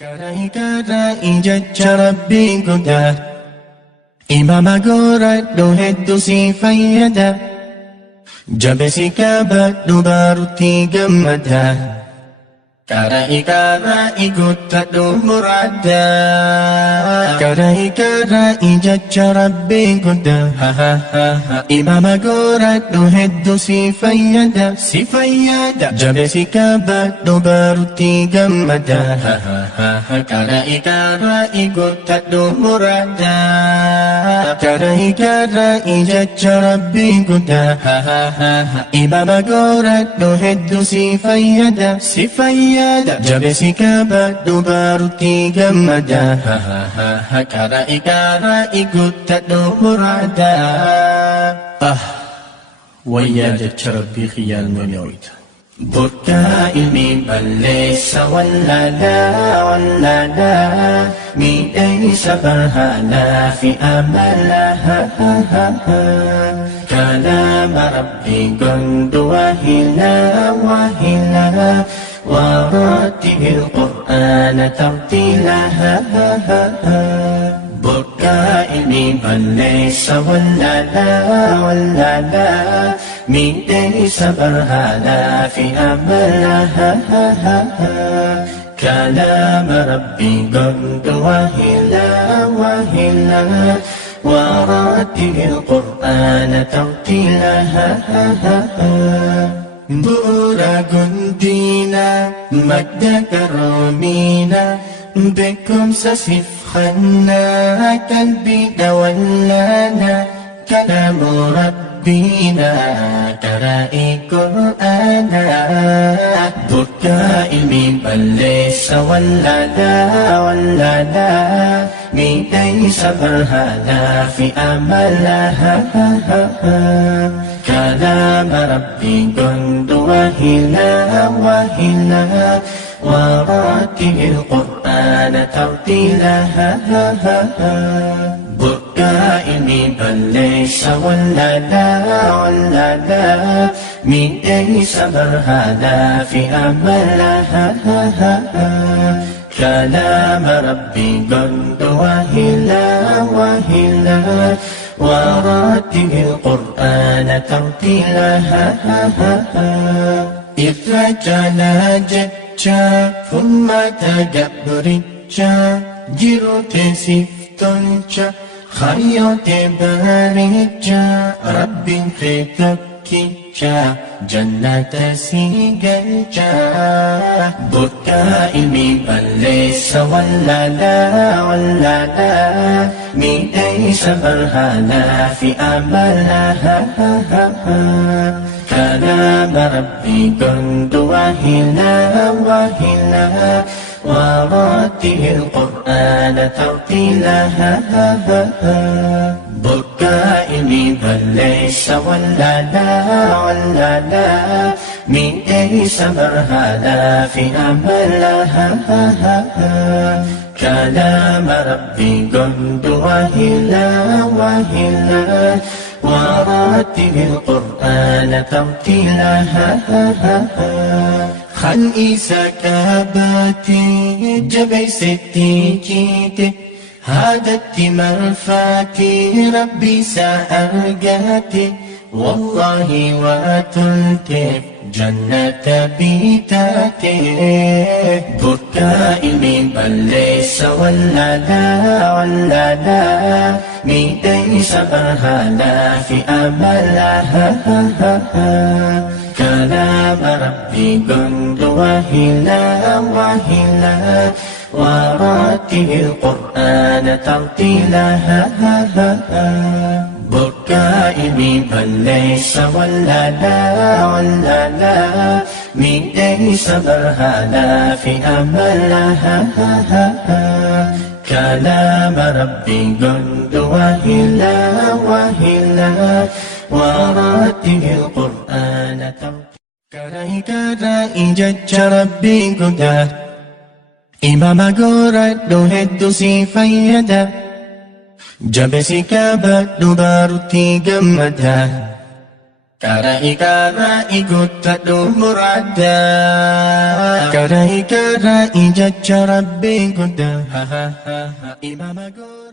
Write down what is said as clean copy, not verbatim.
Karahi jecha rabbii guddaa Imama godhadhu hedduu si fayyada Jabeessi qabadhu baruutti gammada Karahi guuttadhu muraada Karahi jecha rabbii guddaa Imama godhadhu hedduu si fayyada Jabeessi qabadhu baruutti gammada Karahi guuttadhu muraada Karahi jecha rabbii guddaa Imama godhadhu hedduu si fayyada Jabeessi qabadhu baruutti gammada Karahi guuttadhu muraada Wayyaa jecha rabbii xiyyaan mooniyooyta Burqaa ilmi balleessa wallaalaa miidhaysa barhaanaa fi amala Kalaama rabbii gondu wahilaa ورتل القرآن ترتيلا بركاء من ليس ولا من ليس برهانا في أملها كلام ربي قد وهلا ورتل القرآن ترتيلا Bu'uura guddina madda qaroomina beekumsa sifannaa qalbiidha wallaana kalaamu rabbiina qaraa'ii qur'aanaa burqaa ilmi balleessa wallaalaa miidhaysa barhaanaa fi amalaha كلام ربي قد وهلا ورتل القرآن ترتيلا بركاء من ليس ولا من ليس برهانا في أملها كلام ربي قد وهلا ورتل القرآن ترتيلا إرجال جتشا ثم تجبرتشا جروت سفتنشا خيوت بارجا رب تتكيشا جنة سيجلشا بركاء من ليس ولا من ليس برهانا في أملها كلام ربي قد وهلا ورتل القرآن ترتيلا بركاء من ليس ولا من ليس برهانا في أملها كلام ربي قد وهلا ورتل القرآن ترتيلا خل إسكاباتي جبي ستي جيتي هادت مرفاتي ربي سأرقاتي والله واتلتف جنة بيتاتي بركاء من ليس ولا من ليس برهانا في أملها كلام ربي قد وهلا ورتل القرآن ترتيلا بركاء من ليس ولا من ليس برهانا في أملها كلام ربي قد وهلا ورتل القرآن Karahi jecha rabbii guddaa Imama godhadhu hedduu si fayyada Jabeessi qabadhu baruutti gammada Karahi guuttadhu muraada. Karahi jecha rabbii guddaa. Imaama goora.